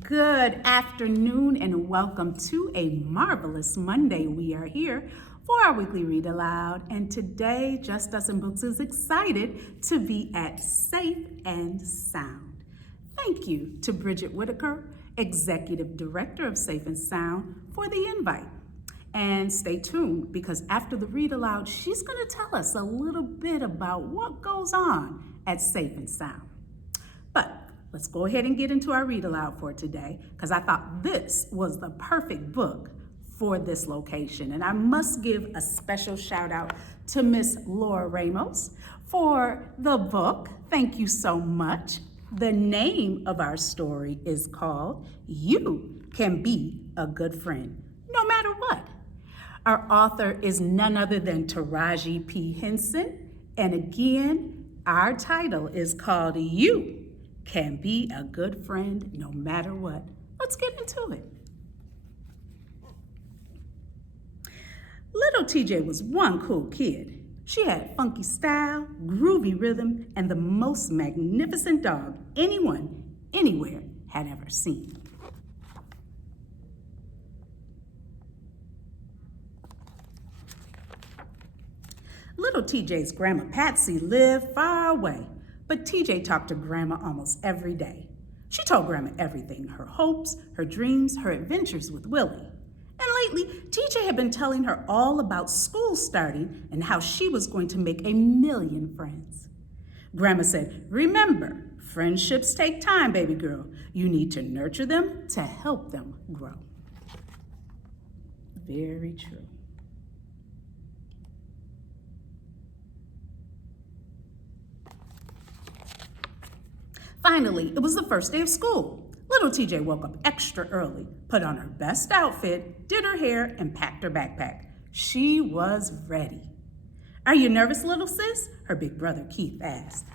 Good afternoon and welcome to a marvelous Monday. We are here for our weekly read aloud, and today Just Us and Books is excited to be at Safe and Sound. Thank you to Bridget Whitaker, Executive Director of Safe and Sound, for the invite. And stay tuned because after the read aloud, she's going to tell us a little bit about what goes on at Safe and Sound. But let's go ahead and get into our read aloud for today because I thought this was the perfect book for this location. And I must give a special shout out to Miss Laura Ramos for the book. Thank you so much. The name of our story is called You Can Be a Good Friend, No Matter What. Our author is none other than Taraji P. Henson. And again, our title is called You Can Be a Good Friend No Matter What. Let's get into it. Little TJ was one cool kid. She had funky style, groovy rhythm, and the most magnificent dog anyone, anywhere had ever seen. Little TJ's grandma Patsy lived far away, but TJ talked to Grandma almost every day. She told Grandma everything, her hopes, her dreams, her adventures with Willie. And lately, TJ had been telling her all about school starting and how she was going to make 1,000,000 friends. Grandma said, "Remember, friendships take time, baby girl. You need to nurture them to help them grow." Very true. Finally, it was the first day of school. Little TJ woke up extra early, put on her best outfit, did her hair, and packed her backpack. She was ready. "Are you nervous, little sis?" her big brother Keith asked.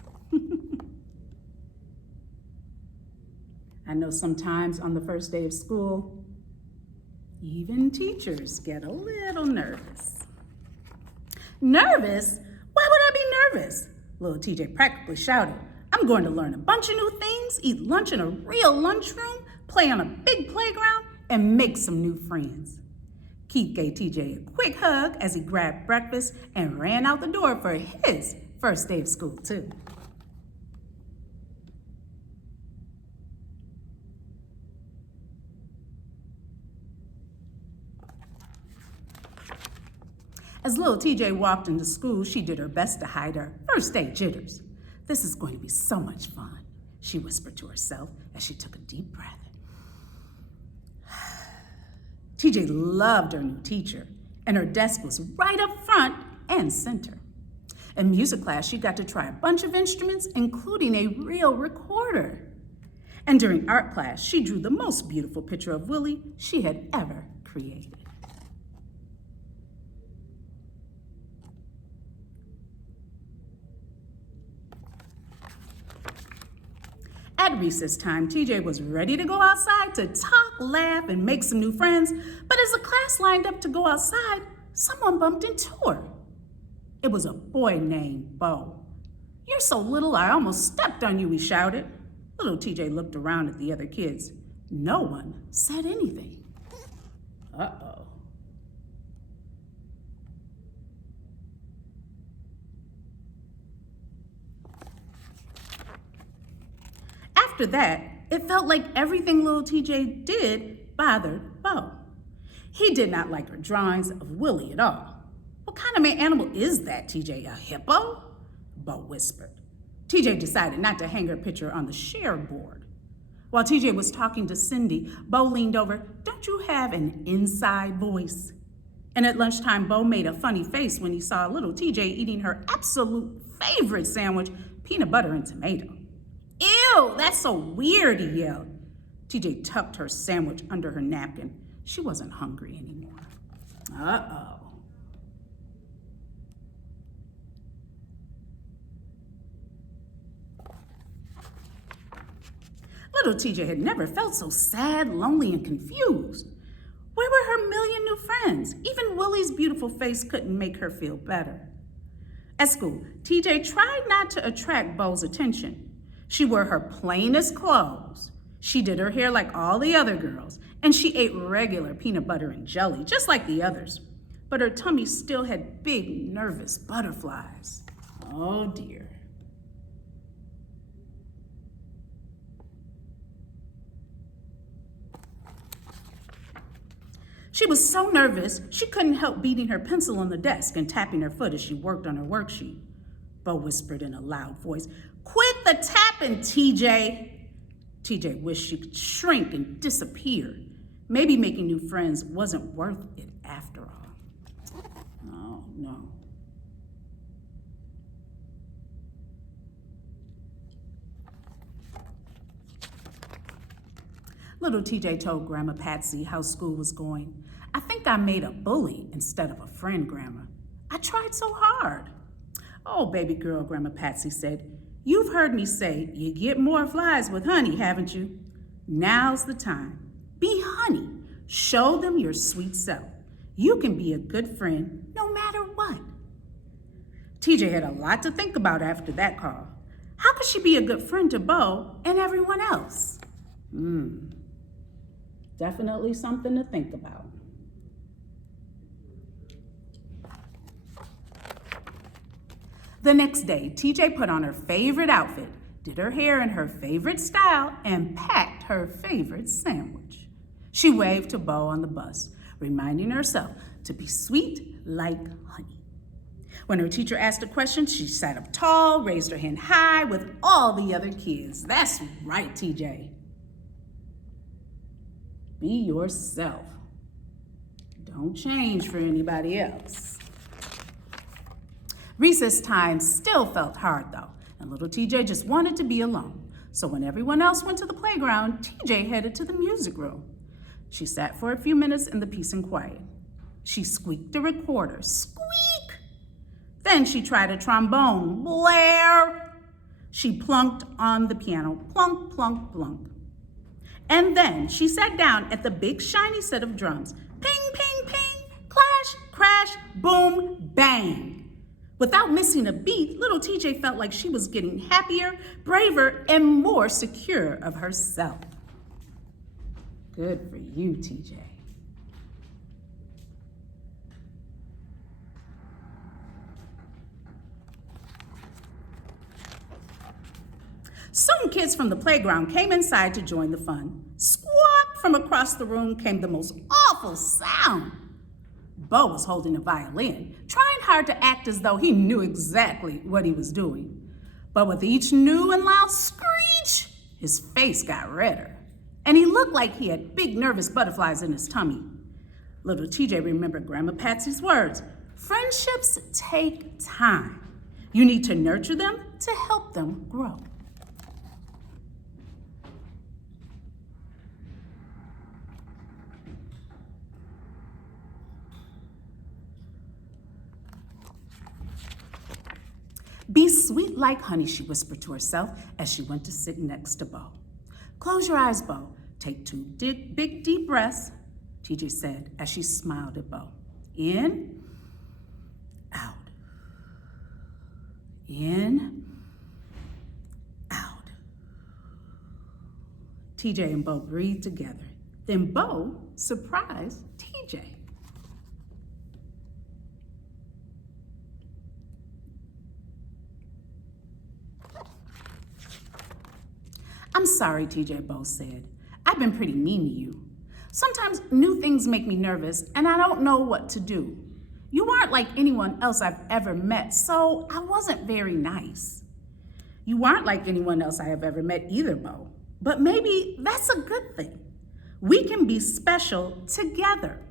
I know sometimes on the first day of school, even teachers get a little nervous. "Nervous? Why would I be nervous?" Little TJ practically shouted. "I'm going to learn a bunch of new things, eat lunch in a real lunchroom, play on a big playground, and make some new friends." Keith gave TJ a quick hug as he grabbed breakfast and ran out the door for his first day of school, too. As little TJ walked into school, she did her best to hide her first day jitters. "This is going to be so much fun," she whispered to herself as she took a deep breath. TJ loved her new teacher, and her desk was right up front and center. In music class, she got to try a bunch of instruments, including a real recorder. And during art class, she drew the most beautiful picture of Willie she had ever created. At recess time, TJ was ready to go outside to talk, laugh, and make some new friends, but as the class lined up to go outside, someone bumped into her. It was a boy named Bo. "You're so little, I almost stepped on you," he shouted. Little TJ looked around at the other kids. No one said anything. Uh-oh. After that, it felt like everything little TJ did bothered Bo. He did not like her drawings of Willie at all. "What kind of an animal is that, TJ, a hippo?" Bo whispered. TJ decided not to hang her picture on the share board. While TJ was talking to Cindy, Bo leaned over. "Don't you have an inside voice?" And at lunchtime, Bo made a funny face when he saw little TJ eating her absolute favorite sandwich, peanut butter and tomato. "Ew, that's so weird," he yelled. TJ tucked her sandwich under her napkin. She wasn't hungry anymore. Uh-oh. Little TJ had never felt so sad, lonely, and confused. Where were her 1,000,000 new friends? Even Willie's beautiful face couldn't make her feel better. At school, TJ tried not to attract Bo's attention. She wore her plainest clothes. She did her hair like all the other girls, and she ate regular peanut butter and jelly, just like the others. But her tummy still had big, nervous butterflies. Oh dear. She was so nervous, she couldn't help beating her pencil on the desk and tapping her foot as she worked on her worksheet. Bo whispered in a loud voice, "Quit the tapping, TJ." TJ wished she could shrink and disappear. Maybe making new friends wasn't worth it after all. Oh, no. Little TJ told Grandma Patsy how school was going. "I think I made a bully instead of a friend, Grandma. I tried so hard." "Oh, baby girl," Grandma Patsy said, "you've heard me say you get more flies with honey, haven't you? Now's the time. Be honey. Show them your sweet self. You can be a good friend no matter what." TJ had a lot to think about after that call. How could she be a good friend to Bo and everyone else? Definitely something to think about. The next day, TJ put on her favorite outfit, did her hair in her favorite style, and packed her favorite sandwich. She waved to Bo on the bus, reminding herself to be sweet like honey. When her teacher asked a question, she sat up tall, raised her hand high with all the other kids. That's right, TJ. Be yourself. Don't change for anybody else. Recess time still felt hard though, and little TJ just wanted to be alone. So when everyone else went to the playground, TJ headed to the music room. She sat for a few minutes in the peace and quiet. She squeaked a recorder, squeak! Then she tried a trombone, blare! She plunked on the piano, plunk, plunk, plunk. And then she sat down at the big shiny set of drums. Ping, ping, ping, clash, crash, boom, bang. Without missing a beat, little TJ felt like she was getting happier, braver, and more secure of herself. Good for you, TJ. Soon kids from the playground came inside to join the fun. Squawk! From across the room came the most awful sound. Bo was holding a violin, trying hard to act as though he knew exactly what he was doing. But with each new and loud screech, his face got redder, and he looked like he had big nervous butterflies in his tummy. Little TJ remembered Grandma Patsy's words, "Friendships take time. You need to nurture them to help them grow." "Be sweet like honey," she whispered to herself as she went to sit next to Bo. "Close your eyes, Bo. Take two big deep breaths," TJ said as she smiled at Bo. In, out. In, out. TJ and Bo breathed together. Then Bo surprised TJ. "I'm sorry, TJ," Bo said. "I've been pretty mean to you. Sometimes new things make me nervous and I don't know what to do. You aren't like anyone else I've ever met, so I wasn't very nice." "You aren't like anyone else I have ever met either, Bo. But maybe that's a good thing. We can be special together.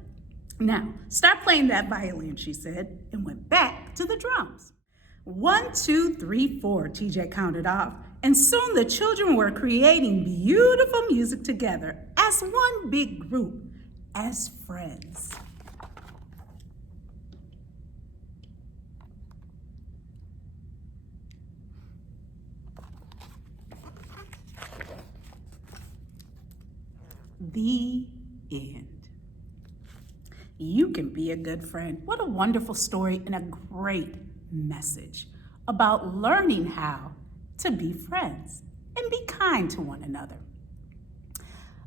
Now, start playing that violin," she said, and went back to the drums. 1, 2, 3, 4, TJ counted off, and soon the children were creating beautiful music together as one big group, as friends. The end. You can be a good friend. What a wonderful story and a great message about learning how to be friends and be kind to one another.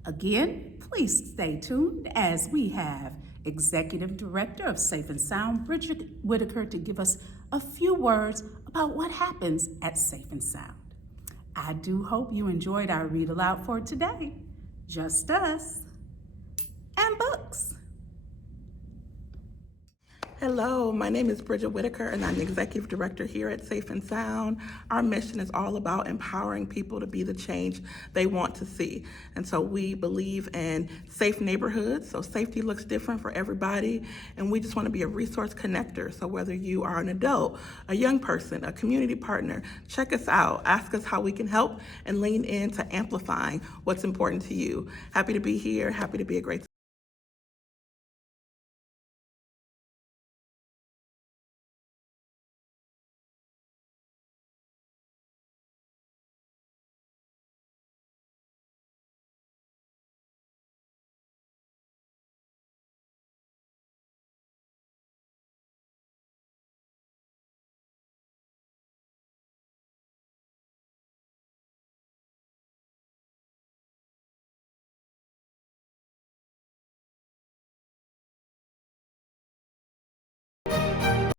Again, please stay tuned as we have Executive Director of Safe and Sound, Bridget Whitaker, to give us a few words about what happens at Safe and Sound. I do hope you enjoyed our read aloud for today. Just us and books. Hello, my name is Bridget Whitaker and I'm the Executive Director here at Safe and Sound. Our mission is all about empowering people to be the change they want to see. And so we believe in safe neighborhoods, so safety looks different for everybody, and we just want to be a resource connector. So whether you are an adult, a young person, a community partner, check us out, ask us how we can help, and lean into amplifying what's important to you. Happy to be here, happy to be a great